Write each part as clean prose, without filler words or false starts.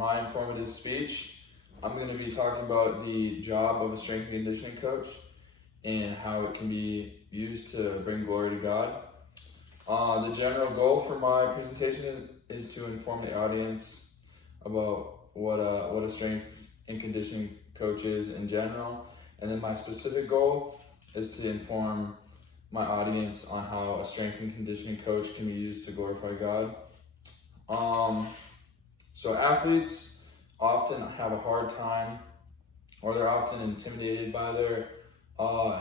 my informative speech, I'm going to be talking about the job of a strength and conditioning coach and how it can be used to bring glory to God. The general goal for my presentation is to inform the audience about what a strength and conditioning coach is in general, and then my specific goal is to inform my audience on how a strength and conditioning coach can be used to glorify God. So athletes often have a hard time, or they're often intimidated by their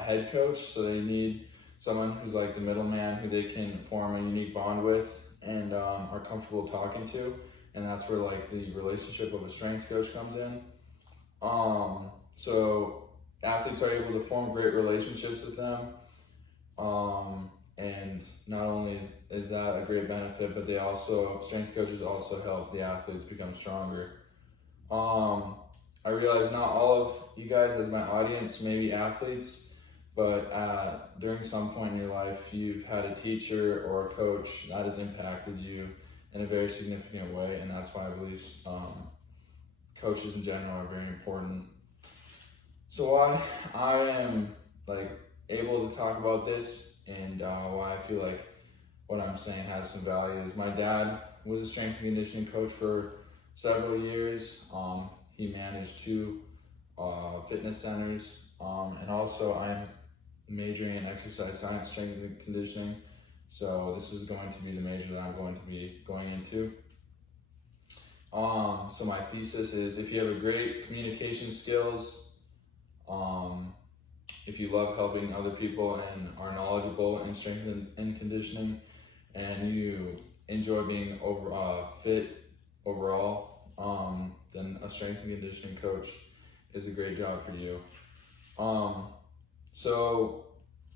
head coach, so they need someone who's like the middleman who they can form a unique bond with and are comfortable talking to, and that's where like the relationship of a strength coach comes in. So athletes are able to form great relationships with them, and not only is that a great benefit, but strength coaches also help the athletes become stronger. I realize not all of you guys as my audience may be athletes, but during some point in your life, you've had a teacher or a coach that has impacted you in a very significant way, and that's why I believe coaches in general are very important. So why I am able to talk about this and why I feel like what I'm saying has some value is my dad was a strength and conditioning coach for several years. He managed 2 fitness centers, and also I'm majoring in exercise science, strength and conditioning. So this is going to be the major that I'm going to be going into. So my thesis is if you have great communication skills, if you love helping other people and are knowledgeable in strength and conditioning, and you enjoy being fit overall, then a strength and conditioning coach is a great job for you. So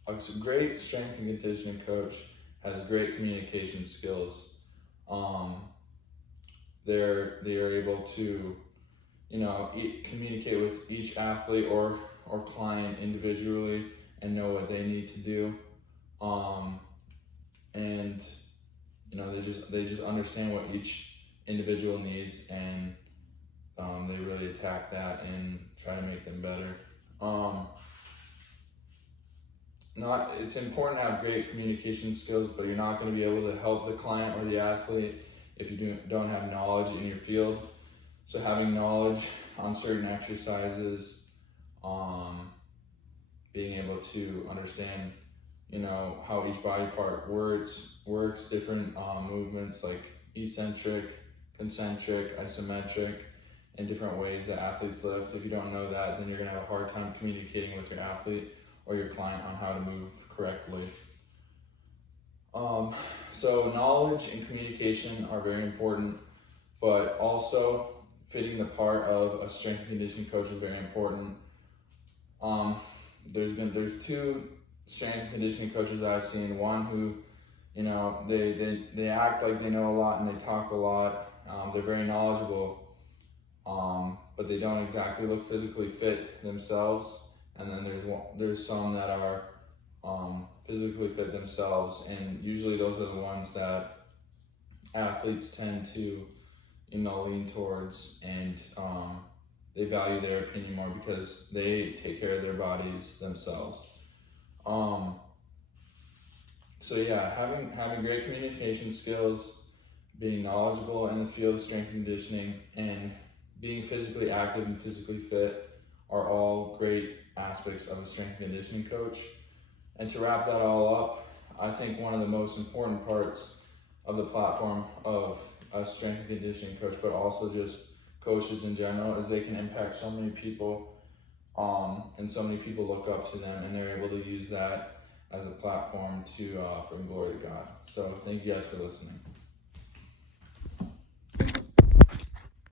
a great strength and conditioning coach has great communication skills. They are able to, communicate with each athlete or client individually and know what they need to do. And they just understand what each individual needs, and they really attack that and try to make them better. It's important to have great communication skills, but you're not going to be able to help the client or the athlete if you don't have knowledge in your field. So having knowledge on certain exercises, being able to understand, how each body part works, different movements like eccentric, concentric, isometric, and different ways that athletes lift. If you don't know that, then you're going to have a hard time communicating with your athlete or your client on how to move correctly. So knowledge and communication are very important, but also fitting the part of a strength and conditioning coach is very important. There's 2 strength and conditioning coaches that I've seen. One who, they act like they know a lot and they talk a lot. They're very knowledgeable, but they don't exactly look physically fit themselves. And then there's some that are physically fit themselves, and usually those are the ones that athletes tend to lean towards, and they value their opinion more because they take care of their bodies themselves. So yeah, having great communication skills, being knowledgeable in the field of strength and conditioning, and being physically active and physically fit are all great aspects of a strength and conditioning coach. And to wrap that all up, I think one of the most important parts of the platform of a strength and conditioning coach, but also just coaches in general, is they can impact so many people, and so many people look up to them, and they're able to use that as a platform to bring glory to God. So thank you guys for listening.